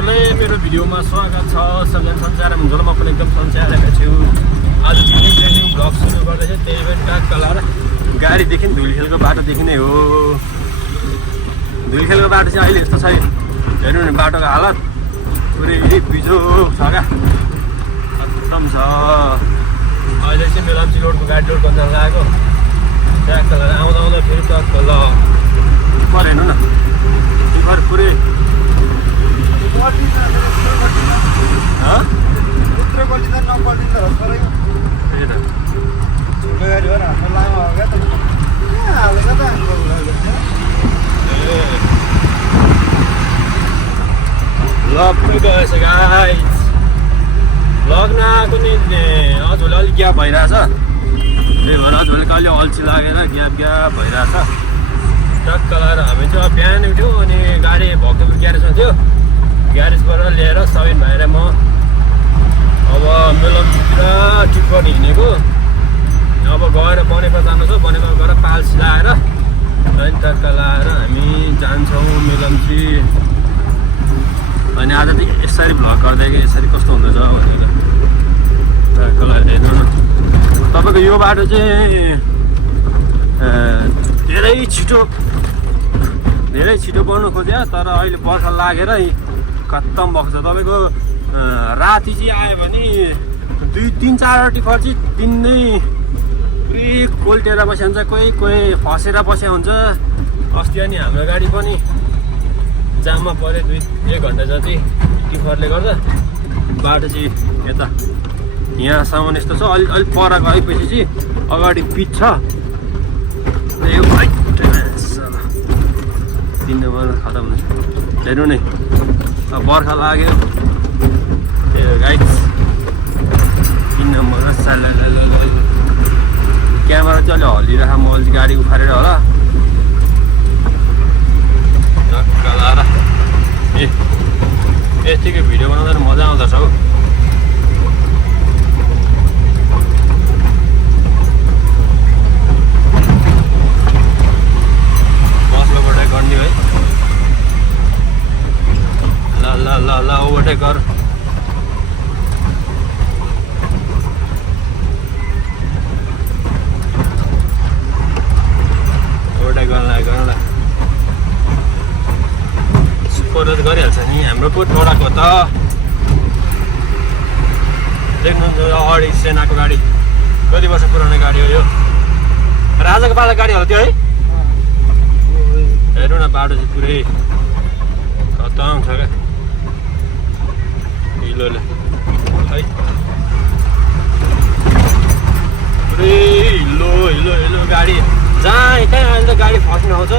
सबैजनालाई मेरो भिडियोमा स्वागत छ। सबैजना सन्चै हुनुहुन्छ। म पनि एकदम सन्चै आएको छु। आज चाहिँ ट्रेनिङ भ्लग सुरु गर्दैछु। त्यही पनि टाक्क लाएर गाडीदेखि धुलीखेलको बाटोदेखि नै हो। धुलीखेलको बाटो चाहिँ अहिले यस्तो छैन। हेर्नु नि बाटोको हालत पुरै बिजो छ क्या, खत्तम छ। अहिले चाहिँ मेलम्ची रोडको गाडी लोड गर्न लागेको। ट्याक्क लाएर आउँदा फेरि टक्क ल पर हेर्नु न टिफर पुरै लग्न आएको नि हजुरले अलिक ग्याप भइरहेछ। त्यही भएर हजुरले कहिले अल्छी लागेर ग्याप भइरहेछ। टक्क लगाएर हामी चाहिँ बिहान उठ्यो अनि गाडी भक्तपुर ग्यारेजमा थियो। ग्यारेजबाट लिएर सबिन भाइ र म अब मेलम्चीतिर ट्रिप गर्ने हिँडेको। अब गएर बनेपा जानु छ। बनेपा गएर पाल सिलाएर अनि टक्क लगाएर हामी जान्छौँ मेलम्ची। अनि आज चाहिँ यसरी भ्लग गर्दै यसरी कस्तो हुँदैछ भनेर टक्क लगाएर हेर्नु न। तपाईँको यो बाटो चाहिँ धेरै छिटो बन्नु खोज्यो, तर अहिले बर्खा लागेर खत्तम भएको छ। तपाईँको राति चाहिँ आयो भने 2-3-4 फर्ची दिनै पुरै कोल्टेर बस्या हुन्छ, कोही फसेर बस्या हुन्छ। अस्ति अनि हाम्रो गाडी पनि जाममा पऱ्यो 2-1 घन्टा जति टिफरले गर्दा। बाटो चाहिँ यता यहाँसम्म यस्तो छ। अलि पर गएपछि चाहिँ अगाडि पिच छ। यो 3 नम्बर खतम हुन्छ। हेर्नु नै अब बर्खा लाग्यो। गाइड्स 3 नम्बरमा क्यामेरा चाहिँ अलि हल्लिरहेको। म चाहिँ गाडी उखालेर होला टक्क लाएर यतिकै भिडियो बनाउँदा मजा आउँदछ हौ। गर्ने है ल ओभरटेक गर। ओभरटेक गर्नलाई सुपर गरिहाल्छ नि। हाम्रो पो टोडाको त देख्नुहुन्छ अगाडि सेनाको गाडी। कति वर्ष पुरानो गाडी हो यो। राजाको पालाको गाडी हो त्यो है। हेर्नु न बाटो चाहिँ पुरै खतम छ क्या हिलोले है। पुरै हिलो गाडी जहाँ कहाँ अहिले त गाडी फस्नु आउँछ।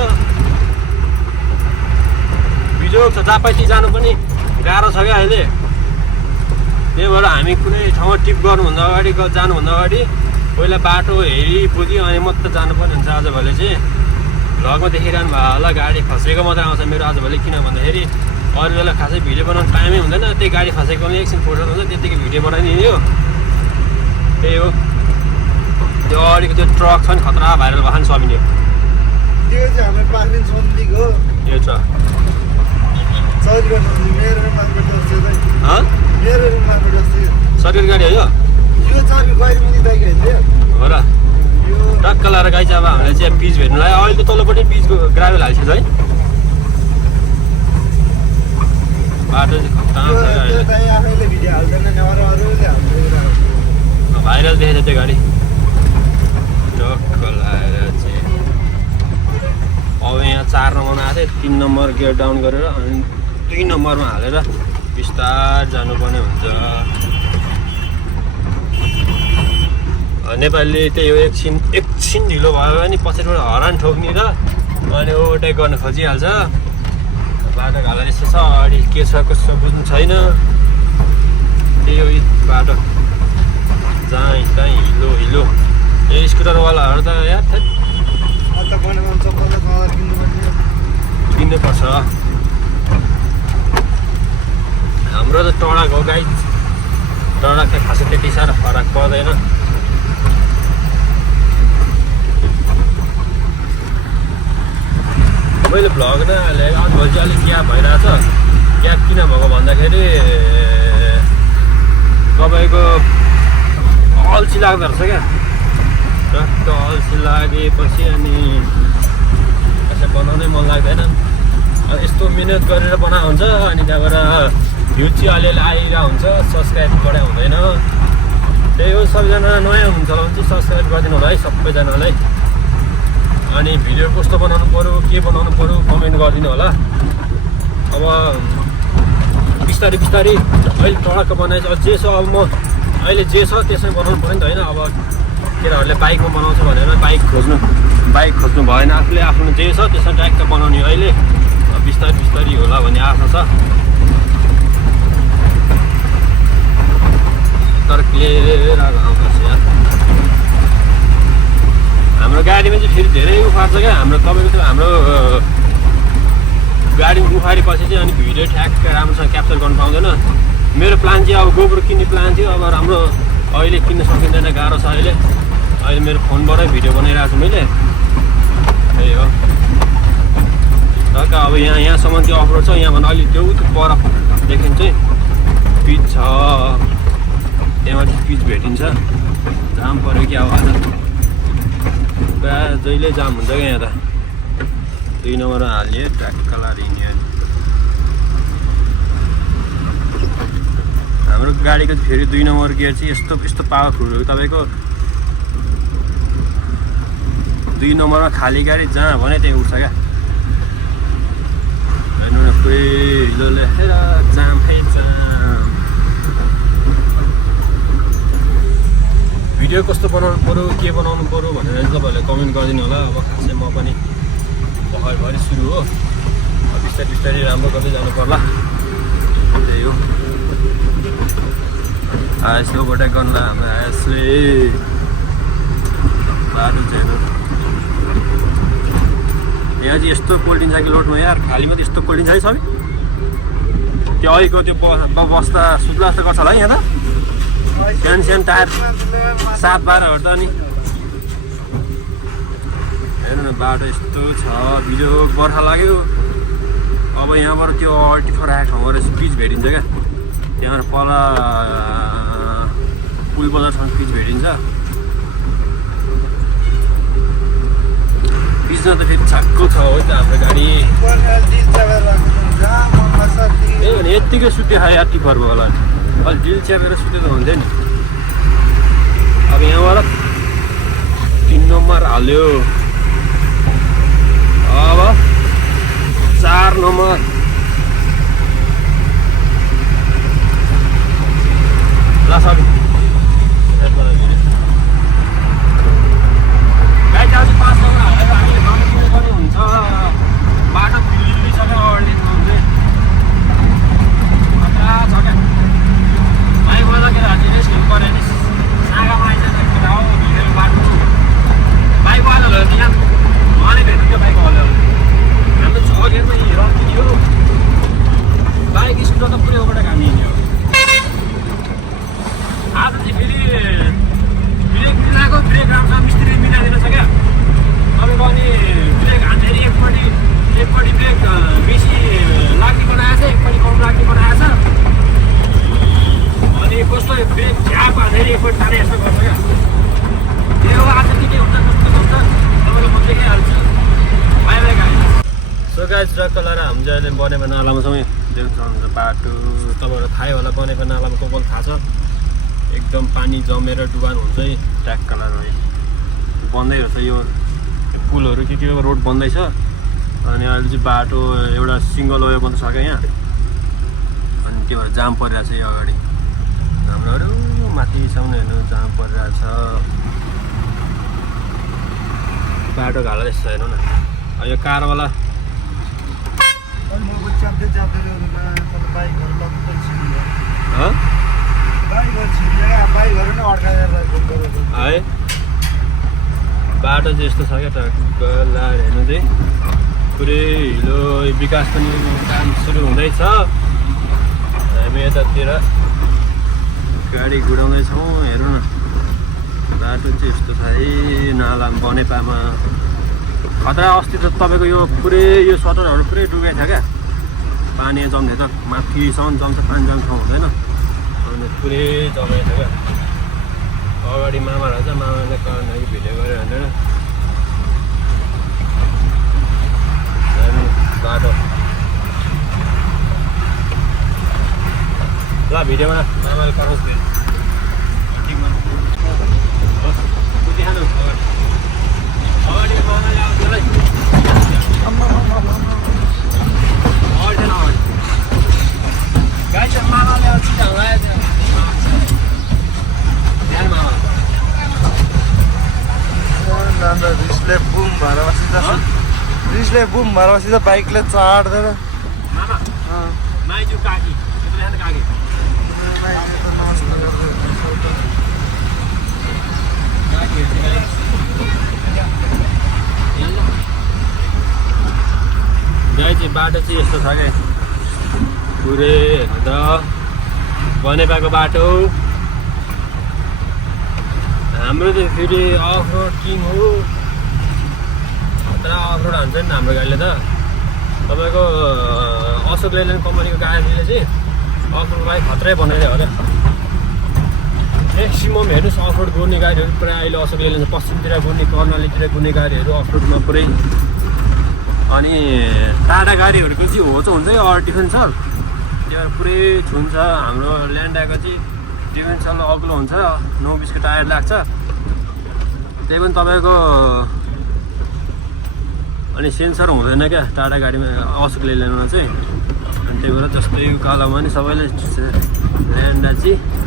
बिजोग छ। जापाइती जानु पनि गाह्रो छ क्या अहिले। त्यही भएर हामी कुनै ठाउँमा टिप गर्नुभन्दा अगाडि जानुभन्दा अगाडि पहिला बाटो हेरी बुझी अनि मात्रै जानुपर्ने हुन्छ। आजभोलि चाहिँ भ्लगमा देखिरहनु भयो होला गाडी खसेको मात्रै आउँछ मेरो आजभोलि। किन भन्दाखेरि अरू बेला खासै भिडियो बनाउनु टाइमै हुँदैन। त्यही गाडी खसेको पनि एकछिन फोटो हुन्छ, त्यतिकै भिडियो बनाइदियो। त्यही हो। त्यो अगाडिको त्यो ट्रक छ नि खतरा भाइरल भएको नि सबिन्यो। त्यो चाहिँ हाम्रो पार्किङ सन्दिक हो। यो छ सरकारी गाडी हो यो। हो र टक्क लाएर गाई चाहिँ अब हामीले चाहिँ पिच भेट्नु लाग्यो। अहिले त तल्लोपट्टि पिचको ग्राभेल हालिसकेछ है। बाटो चाहिँ खतम छ अहिले। भाइरल देखेछ त्यो गाडी टक्क लाएर चाहिँ। अब यहाँ 4 नम्बरमा आएको थियो। 3 नम्बर गियर डाउन गरेर अनि 2 नम्बरमा हालेर बिस्तार जानुपर्ने हुन्छ। नेपालीले त्यही हो एकछिन ढिलो भयो भने पछिबाट हरान ठोक्ने र अनि ओभरटेक गर्न खोजिहाल्छ। बाटो हालेर यस्तो छ अगाडि के छ कसो बुझ्नु छैन। त्यही हो बाटो जहाँ कहीँ हिलो। यो स्कुटरवालाहरू त यार किन्नुपर्छ। हाम्रो त टोडाको गाई टोडा त खासै त्यति साह्रो फरक पर्दैन। मैले भ्लग नै हालेँ। आज भोलि चाहिँ अलिक ग्याप भइरहेछ। ग्याप किन भएको भन्दाखेरि तपाईँको अल्छी लाग्दो रहेछ क्या। टक्क अल्छी लागेपछि अनि कसै बनाउनै मन लाग्दैन। यस्तो मिहिनेत गरेर बनाएको हुन्छ अनि त्यहाँबाट भ्यू चाहिँ अलिअलि आइरहेको हुन्छ, सब्सक्राइब गरे हुँदैन। त्यही हो, सबैजना नयाँ हुनुहुन्छ भने चाहिँ सब्सक्राइब गरिदिनु होला है सबैजनालाई। अनि भिडियो कस्तो बनाउनु पऱ्यो, के बनाउनु पऱ्यो कमेन्ट गरिदिनु होला। अब बिस्तारै बिस्तारै अहिले टडक्क बनाएछ, जे छ अब म अहिले जे छ त्यसमै बनाउनु पऱ्यो नि त होइन। अब केटाहरूले बाइकमा बनाउँछ भनेर बाइक खोज्नु भएन, आफूले आफ्नो जे छ त्यसमा ट्याक्क बनाउने। अहिले बिस्तारै बिस्तारै होला भन्ने आशा छ। तर क्लियर आउँदैछ यार। हाम्रो गाडीमा चाहिँ फेरि धेरै उफार्छ क्या। तपाईँको त्यो हाम्रो गाडी उफारेपछि चाहिँ अनि भिडियो ठ्याक्क राम्रोसँग क्याप्चर गर्नु पाउँदैन। मेरो प्लान चाहिँ अब गोबर किन्ने प्लान थियो। अब राम्रो अहिले किन्न सकिँदैन, गाह्रो छ अहिले। अहिले मेरो फोनबाटै भिडियो बनाइरहेको छु मैले। त्यही हो। अब यहाँसम्म त्यो अफरोड छ, यहाँभन्दा अलिक त्यो पर देखिन्छ चाहिँ पिच छ, त्यहाँ चाहिँ पिच भेटिन्छ। जाम पऱ्यो कि अब आज प्रायः जहिले जाम हुन्छ क्या यहाँ त। 2 नम्बर हाल्यो ट्याक्क लारिने। हाम्रो गाडीको फेरि 2 नम्बर गियर चाहिँ यस्तो पावरफुल हो तपाईँको। 2 नम्बरमा खाली गाडी जहाँ भने त्यही उठ्छ क्या। पुरै हिलो लेखेर जाम भिडियो कस्तो बनाउनु पऱ्यो, के बनाउनु पऱ्यो भनेर तपाईँहरूले कमेन्ट गरिदिनु होला। अब खासै म पनि भर्खर सुरु हो, बिस्तारै बिस्तारै राम्रो गर्दै जानु पर्ला। त्यही हो। आयसले ओभरटेक गर्नुलाई हाम्रो आयसले बाटो छैन। यहाँ चाहिँ यस्तो पोल्टिन्छ कि लोडमा यार, खालीमा त यस्तो पोल्टिन्छ है सबै। त्यो अहिलेको त्यो बस्दा सुत्ला जस्तो गर्छ होला है यहाँ त। सानो टायर 7-12 त नि। हेर्नु न बाटो यस्तो छ। भिडियो बर्खा लाग्यो। अब यहाँबाट त्यो अल्टिफर आएको ठाउँबाट पिच भेटिन्छ क्या। त्यहाँबाट पर पुल बजारसम्म पिच भेटिन्छ। पिचमा त फेरि छक्को छ हो त हाम्रो गाडी। त्यही भने यत्तिकै सुत्यो खायो यार टिफरको होला नि। अलि डिल च्यापेर सुत्यो त हुन्थ्यो नि। अब यहाँबाट 3 नम्बर हाल्यो। अब 4 नम्बर। ल सबै गाडी चाहिँ 5 नम्बर हालेर हामीले बाटो पनि हुन्छ। बाटो बिग्रिसक्यो अलिक हुन्छ खतरा छ क्या। बाइक बजाएर हाल्ने रेस्ट हुनु पऱ्यो नि। सागामा आइजान्छ केटा हो भिडेर बाटो। बाइक वालाहरू त यहाँ उहाँले भेट्नु त्यो बाइक वालाहरू हाम्रो 6 गियरमा रन्किने हो। बाइक स्कुटर त पुरै ओभरटेक हान्ने हो। आज चाहिँ फेरि ब्रेक मिलाएको, ब्रेक राम्रोसँग मिस्त्रीले मिलाइदिएको छ क्या। तपाईँको अनि ब्रेक हान्दाखेरि एकपट्टि ब्रेक बेसी लाग्ने बनाएको छ, एकपट्टि कम लाग्ने बनाएको छ। अनि कस्तो ब्रेक झ्याप हान्दाखेरि एकपट्टि ताने यस्तो गर्छ क्या। त्यो आज के हुन्छ कस्तो हुन्छ तपाईँले म देखाइहाल्छु। बाई बाई गाडी। सो गाइज ट्रक लगाएर हामी चाहिँ अहिले बनेपा नालामा छौँ। देख्नुहुन्छ बाटो तपाईँहरूलाई थाहै होला। बनेपा नालामा को थाहा छ। एकदम पानी जमेर डुबान हुन्छ है। ट्याक्क लगाएर बन्दै रहेछ यो पुलहरू के रोड बन्दैछ। अनि अहिले चाहिँ बाटो एउटा सिङ्गल वे बन्द सक्यो यहाँ। अनि त्यो भएर जाम परिरहेछ यो अगाडि। हाम्रोहरू माथिसम्म हेर्नु जाम परिरहेछ। बाटो घाला जस्तो हेर्नु न। यो कारवाला है बाटो चाहिँ यस्तो छ क्या। टक्क लाएर हेर्नु चाहिँ पुरै हिलो विकास पनि काम सुरु हुँदैछ। हामी यतातिर गाडी घुराउँदैछौँ। हेर्नु न बाटो चाहिँ यस्तो छ है नालामा बनेपामा। खतरा अस्ति त तपाईँको यो पुरै यो सटरहरू पुरै डुबेको छ क्या। पानी जम्ने त माथिसम्म जम्छ, पानी जम्ने ठाउँ हुँदैन। अनि पुरै जमेको छ क्या। अगाडि मामा रहेछ, मामाले कर्नलाई भिडियो गरेर हान्दैन। बाटो ल भिडियोमा मामाले कराउँछ फेरि खानु अगाडि मामाले आउँछ गाई मामाले आउँछ रिसले बुम भएर रिसले बुम भएर बसी त बाइकले चाड्दैन। मामा माइजू काकी काकी गाई चाहिँ बाटो चाहिँ यस्तो छ क्या पुरै हेर्नु त बनेपाको बाटो। हाम्रो चाहिँ फेरि अफ रोड किङ हो, खतरा अफ रोड हान्छ नि हाम्रो गाडीले त। तपाईँको अशोक लेल्यान्ड कम्पनीको गाडीले चाहिँ अफ रोड बाइक खत्रै बनाइदियो अरे। म्याक्सिमम् हेर्नुहोस् अफ रोड गुर्ने गाडीहरू पुरा अहिले अशोक लेल्यान्ड पश्चिमतिर गुर्ने, कर्णालीतिर गुर्ने गाडीहरू अफ रोडमा पुरै। अनि टाढा गाडीहरूको चाहिँ होचो हुन्छ कि आर्टिफिसियल, त्यो पुरै छुन्छ। हाम्रो ल्यान्डाको चाहिँ डिफेन्सल अग्लो हुन्छ, 9-20 को टायर लाग्छ। त्यही पनि तपाईँको अनि सेन्सर हुँदैन क्या टाढा गाडीमा, अशोक लेल्यान्डमा चाहिँ। अनि त्यही भएर जस्तै कालोमा नि सबैले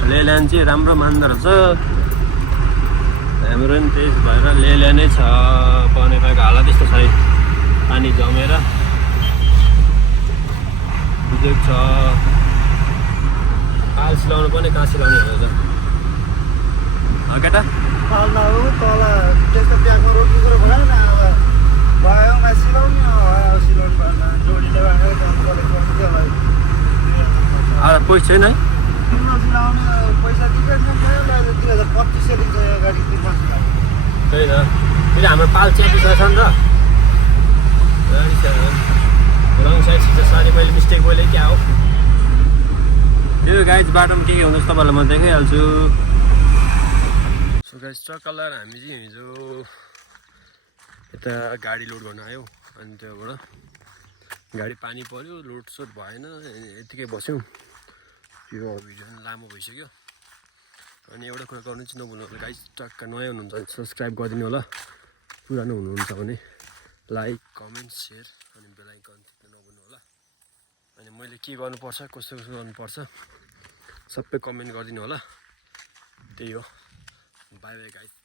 लेल्यान्ड चाहिँ राम्रो मान्दो रहेछ। हाम्रो नि त्यही भएर लेल्यान्डै छ। बनेपाको हालत यस्तो छ, पानी जमेर बुझेको छ। पाल सिलाउनु पनि कहाँ सिलाउने भनेर केटा पाल्दा हो तल त्यस्तो ब्यागमा रोक्नु कुरो भएन न। अब भएमा सिलाउने सिलाउनु भएन, जोडीले पैसा छैन है सिलाउने पैसा दिँदैन 2025 दिन्छ यो गाडी। त्यही त फेरि हाम्रो पाल च्यापिसकेको छ नि त रङ साइड छ। सरी मैले मिस्टेक बोलेँ क्या हो। त्यो गाइज बाटोमा के हुँदैछ तपाईँलाई म देखाइहाल्छु। सो गाइज ट्रक कलर हामी चाहिँ हिजो यता गाडी लोड गर्न आयो, अनि त्योबाट गाडी पानी पऱ्यो, लोड सोड भएन, यतिकै बस्यौँ। यो भिडियो पनि लामो भइसक्यो। अनि एउटा कुरा गर्नु चाहिँ नभुल्नु होला गाइज, टक्क नयाँ हुनुहुन्छ भने सब्सक्राइब गरिदिनु होला, पुरानो हुनुहुन्छ भने लाइक कमेन्ट सेयर अनि बेल आइकन थिच्न नभुल्नु होला। अनि मैले के गर्नुपर्छ कस्तो कस्तो गर्नुपर्छ सबै कमेन्ट गरिदिनु होला। त्यही हो, बाई बाई गाइज।